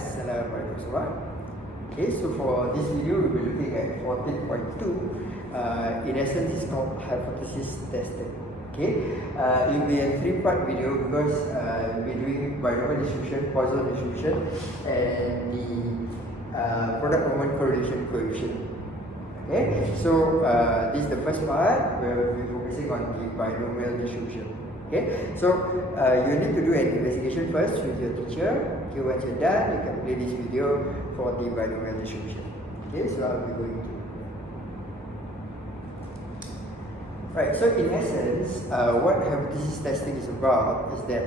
Assalamualaikum semua. Okay, so for this video, we'll be looking at 14.2. In essence, it's called hypothesis testing. Okay, it will be a three-part video because we'll be doing binomial distribution, Poisson distribution, and the product moment correlation coefficient. Okay, so this is the first part where we'll be focusing on the binomial distribution. Okay, so you need to do an investigation first with your teacher. Okay, once you're done, you can play this video for the binomial distribution. Okay, so I'll be going to. Right, so in essence, what hypothesis testing is about is that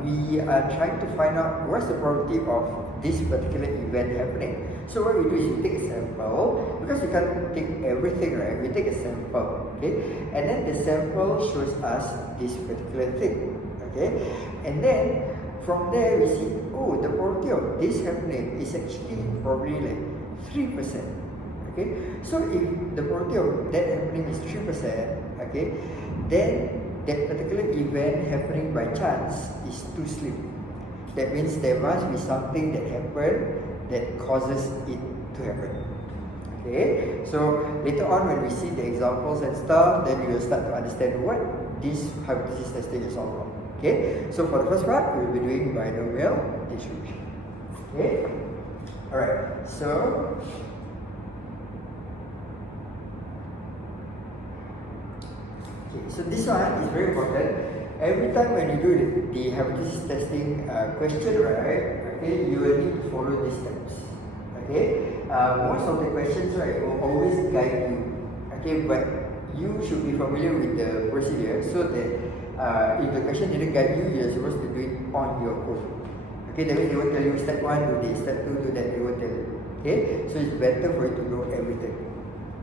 we are trying to find out what's the probability of this particular event happening. So what we do is we take a sample, because we can't take everything, right? We take a sample, okay? And then the sample shows us this particular thing, okay? And then from there we see, oh, the probability of this happening is actually probably like 3%. Okay, so if the probability of that happening is 3%, okay, then that particular event happening by chance is too slim. That means there must be something that happened that causes it to happen. Okay, so later on when we see the examples and stuff, then you will start to understand what this hypothesis testing is all about. Okay, so for the first part, we will be doing binomial distribution. Okay, alright, so okay, so this one is very important. Every time when you do the hypothesis testing question, right, okay, you will need to follow these steps. Okay, most of the questions, right, will always guide you. Okay, but you should be familiar with the procedure so that if the question didn't guide you, you're supposed to do it on your own. Okay, that means they won't tell you step 1 do this, step 2 do that, they won't tell you. Okay, so it's better for you to know everything.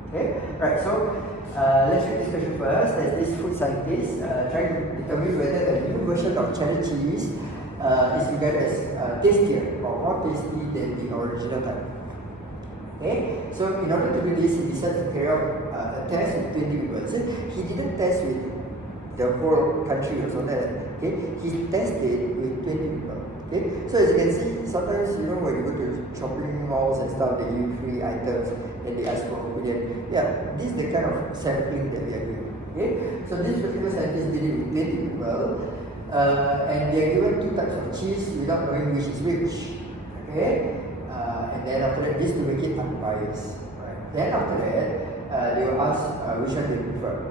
Okay, right, so let's read this question first. There's this food scientist trying to determine whether a new version of cheddar cheese is regarded as tastier or more tasty than the original type. Okay, so in order to do this, he decided to carry out a test with 20 people. So he didn't test with the whole country or something like that. Okay, he tested with 20 people. Okay, so as you can see, sometimes you know when you go to shopping malls and stuff, they give you free items and they ask for opinion. Yeah, this is the kind of sampling that we are doing. Okay, so this particular scientist did it with 20 people, and they are given 2 types of cheese without knowing which is which. Okay, and then after that, this to make it unbiased. Right. Then after that, they will ask which one they prefer.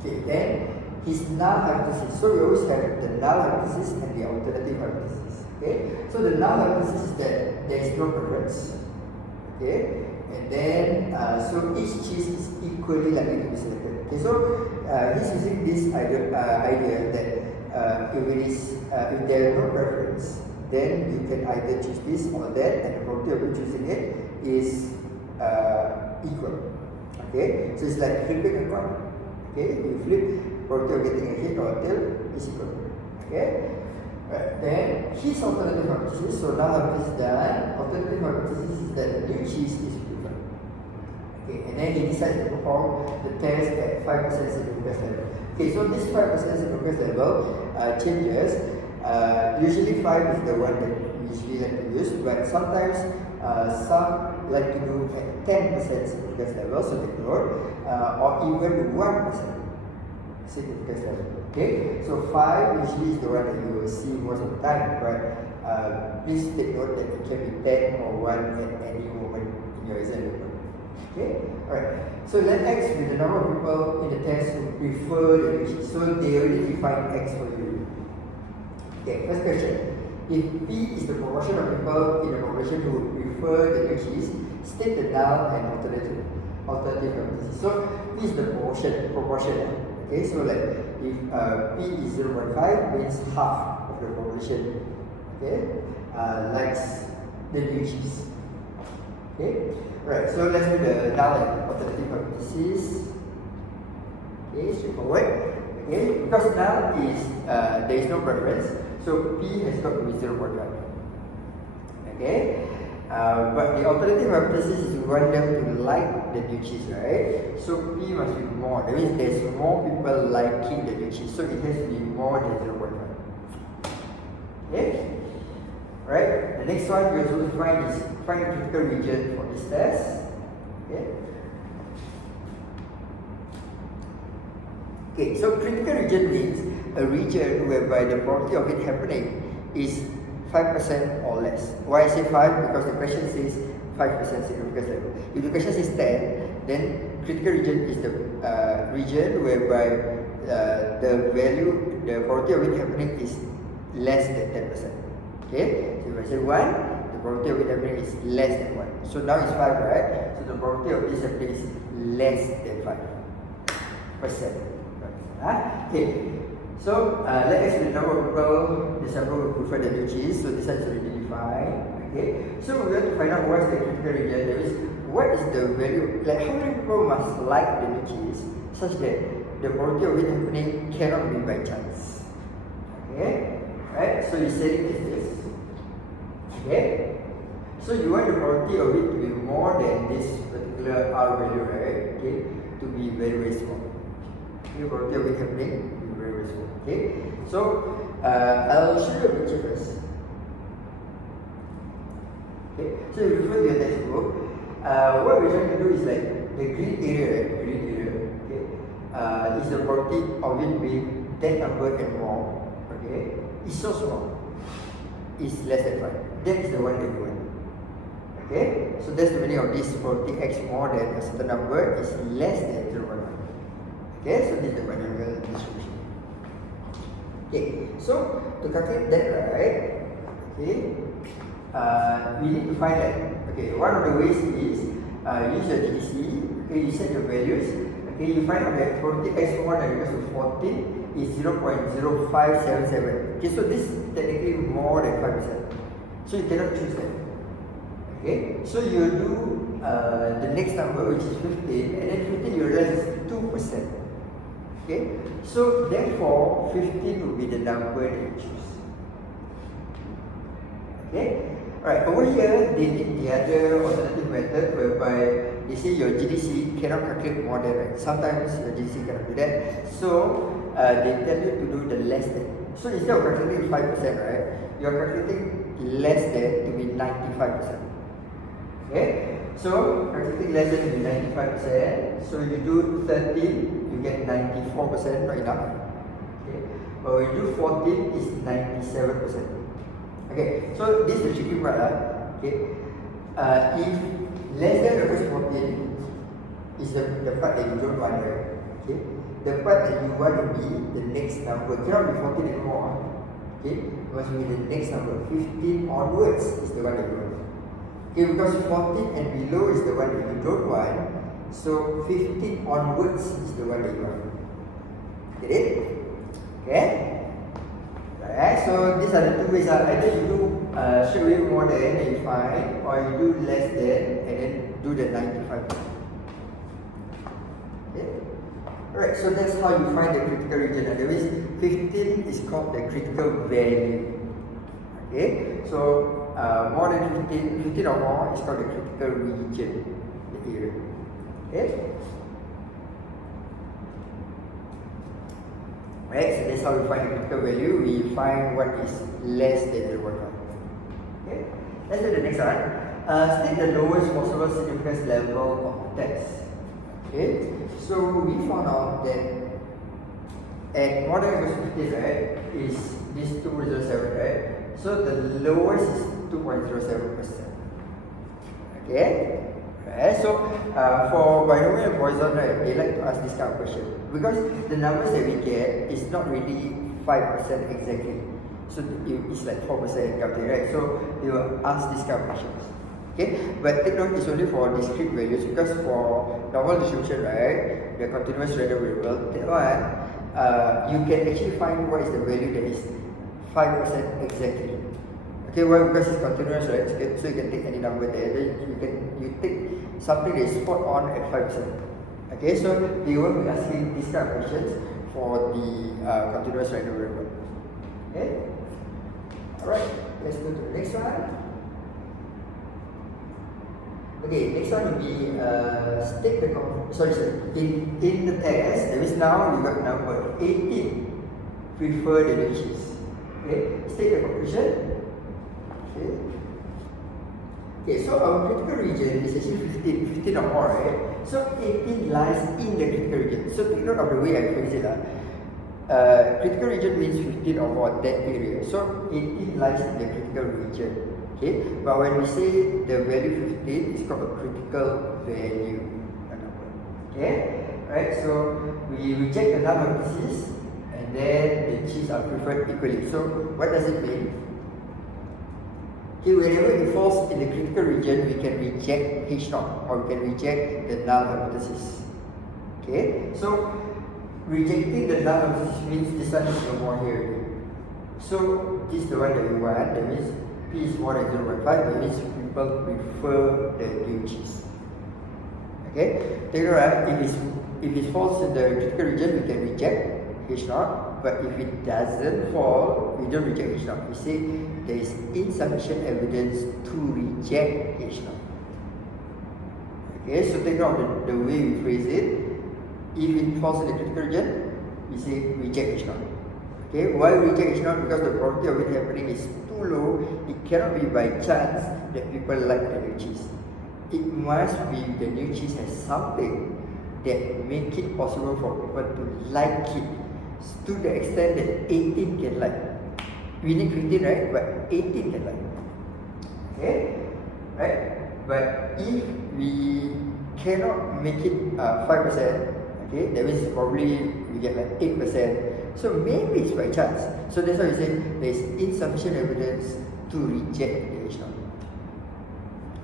Okay, then his null hypothesis. So we always have the null hypothesis and the alternative hypothesis. Okay, so the null hypothesis is that there is no preference. Okay, and then so each cheese is equally likely to be selected. Okay, so he's using this idea that if there is no preference, then you can either choose this or that, and the probability of you choosing it is equal. Okay, so it's like flipping a coin. Okay, you flip, probability of getting a head or a tail is equal. Okay, right. Then his alternative hypothesis. So now hypothesis done. Alternative hypothesis is that the new cheese is preferred. Okay, and then he decides to perform the test at 5% significance level. Okay, so this 5% significance level changes. Usually 5 is the one that we usually like to use, but sometimes some like to do at 10% significance level, so take note, or even 1% significance level. Okay, so 5 usually is the one that you will see most of the time, but please take note that it can be 10 or 1 at any moment in your exam paper. Okay, alright. So let X be the number of people in the test who prefer the new cheese. So they already define X for you. Okay, first question. If P is the proportion of people in the population who would prefer the new cheese, state the null and alternative hypothesis. So P is the proportion. Okay, so like if P is 0.5 means half of the population, okay, likes the new cheese. Okay, right. So let's do the null and alternative hypothesis. Okay, straightforward. Okay, because null is there is no preference, so P has got to be 0.5. Okay, but the alternative hypothesis is we want them to like the new cheese, right? So P must be more. That means there's more people liking the new cheese, so it has to be more than 0.5. Okay, right? The next one we also find is find the critical region for this test. Okay, so critical region means a region whereby the probability of it happening is 5% or less. Why I say 5? Because the question says 5% significance level. If the question says 10, then critical region is the region whereby the value, the probability of it happening is less than 10%. Okay, so if I say 1, the probability of it happening is less than 1. So now it's 5, right? So the probability of this happening is less than 5%. Okay, so let's explain the number of people the sample will prefer the new cheese. So this is already defined. Okay, so we have to find out what is the critical region. That is, what is the value, like how many people must like the new cheese such that the probability of it happening cannot be by chance. Okay, right? So you say it is this. Okay, so you want the probability of it to be more than this particular R value, right? Okay, to be very, very small. Okay, probability of it happening to be very, very small. Okay, so I'll show you a picture first. Okay, so if you refer to your textbook, what we're trying to do is like the green area, right? Green area, okay, is the probability of it being that number and more. Okay, it's so small. Is less than 5. That is the one that you want. Okay, so that's the meaning of this probability x more than a certain number is less than 0.1. Okay, so this is the binomial distribution. Okay, so to calculate that, right? Okay, we need to find that. Okay, one of the ways is use your GDC. Okay, you set your values. Okay, you find out that probability x more than equals to 14 is 0.0577. Okay, so this is technically more than 5%. So you cannot choose that. Okay, so you do the next number, which is 15, and then 15 you realize is 2%. Okay, so therefore 15 will be the number that you choose. Okay, alright, over here they did the other alternative method whereby they say your GDC cannot calculate more than, right? Sometimes your GDC cannot do that. So they tell you to do the less than. So instead of calculating 5%, right, you are calculating less than to be 95%. Okay, so calculating less than to be 95%. So you do 13, you get 94%, not enough. Okay, but when you do 14, it's 97%. Okay, so this is the tricky part. Okay, if less than or equal to 14 is the part that you don't want, right? Okay, the part that you want to be the next number cannot be 14 anymore. Okay, it must be the next number. 15 onwards is the one that you want. Okay, because 14 and below is the one that you don't want. So 15 onwards is the one that you want. Get it? Okay. Alright, so these are the two ways. Either you do straight away more than and you find, or you do less than and then do the 95. Okay. Alright, so that's how you find the critical region. Otherwise, 15 is called the critical value. Okay, so more than 15 or more is called the critical region, the area. Okay. Right, so that's how we find the critical value. We find what is less than 0.1. Okay, let's do the next one. State the lowest possible significance level of the test. Okay, so we found out that at more than equals 15, right, is this 2.07, right? So the lowest is 2.07%. Okay, right, so for binomial and Poisson, right, they like to ask this kind of question because the numbers that we get is not really 5% exactly. So it's like 4% okay, right? So they will ask this kind of questions. Okay, but take note, it's only for discrete values because for normal distribution, right, the continuous random variable, that one, you can actually find what is the value that is 5% exactly. Okay, why? Because it's continuous, right? So you can take any number there. Then you take something that is spot on at 5%. Okay, so they will be asking these kind of questions for the continuous random variable. Okay, alright, let's go to the next one. Okay, next one will be state the sorry, in the test, that means now you got number 18 prefer the new cheese. Okay, state the conclusion. Okay, Okay, so our critical region is actually 15 or more, right? So 18 lies in the critical region. So take note of the way I phrase it. Critical region means 15 or more, that area. So 18 lies in the critical region. Okay, but when we say the value 15, it's called a critical value. Okay, right? So we reject the null hypothesis, and then the G's are preferred equally. So what does it mean? Okay, whenever it falls in the critical region, we can reject H0 or we can reject the null hypothesis. Okay, so rejecting the null hypothesis means this one is no more here. So this is the one that we want. That means P is more than 0.5. That means people prefer the new G's. Okay, take note, right? If it falls in the critical region, we can reject H0. But if it doesn't fall, we don't reject H0. We say there is insufficient evidence to reject H0. Okay, so take note of the way we phrase it. If it falls in the critical region, we say reject H0. Okay, why reject H0? Because the probability of it happening is too low. It cannot be by chance that people like the new cheese. It must be the new cheese has something that make it possible for people to like it to the extent that 18 can like. We need 15, right? But 18 can like. Okay? Right? But if we cannot make it 5%, okay, that means probably we get like 8%. So maybe it's by chance. So that's why we say there is insufficient evidence to reject the H0.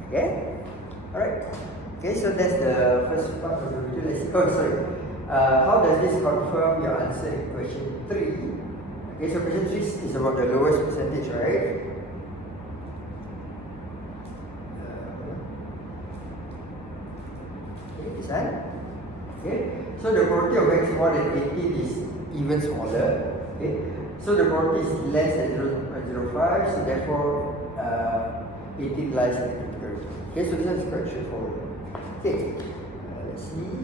Okay? Alright. Okay, so that's the first part of the video. Let's see. Oh, sorry. How does this confirm your answer in question 3? Okay, so question 3 is about the lowest percentage, right? Okay, this one. Okay, so the probability of x more than 18 is even smaller. Okay, so the probability is less than 0.05, so therefore 18 lies in the critical region. Okay, so this one is quite straightforward. Okay, let's see.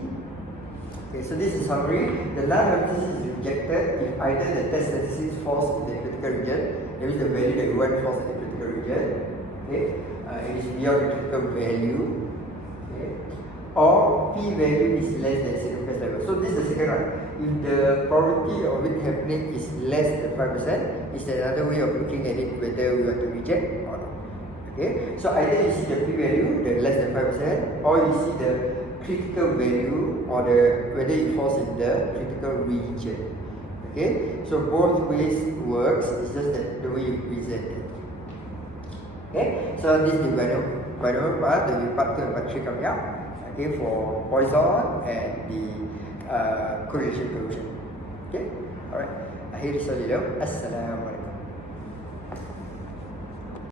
Okay, so this is summary. The null hypothesis is rejected if either the test statistics falls in the critical region, that means the value that we want falls in the critical region. Okay, it is beyond the critical value. Okay, or p value is less than significance level. So this is the second one. If the probability of it happening is less than 5%, it's another way of looking at it whether we want to reject or not. Okay, so either you see the p value, the less than 5%, or you see the critical value or the whether it falls in the critical region. Okay, so both ways works. It's just that the way you present it. Okay, so this is the binomial part. There will be part 2 and part 3 coming up. Okay, for Poisson and the correlation coefficient. Okay, alright. Akhir sekali, assalamualaikum.